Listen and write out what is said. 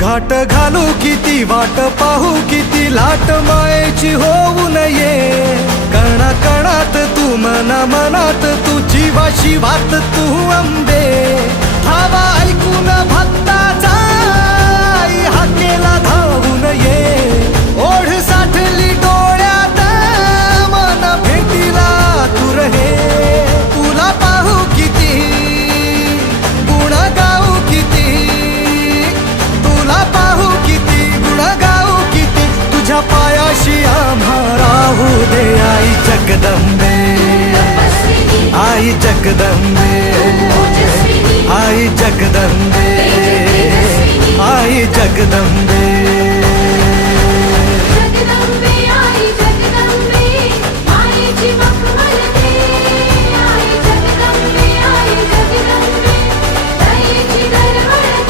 घाट घालू किती वाट पाहू किती लाट मायेची होऊ नये कणा कणात तू मना मनात तू जीवा शिवात तू अंबे धावा ऐकून भक्ताचा आई हाकेला धावून ये ओढ साठली डोळ्यात मन भेटीला तू रहे तुला पाहू किती गुण गाऊ किती तुला पाहू किती गुण गाऊ किती तुझ्या पायाशी आम्हा राहू दे आई जगदंबे आई जगदंबे आई जगदंबे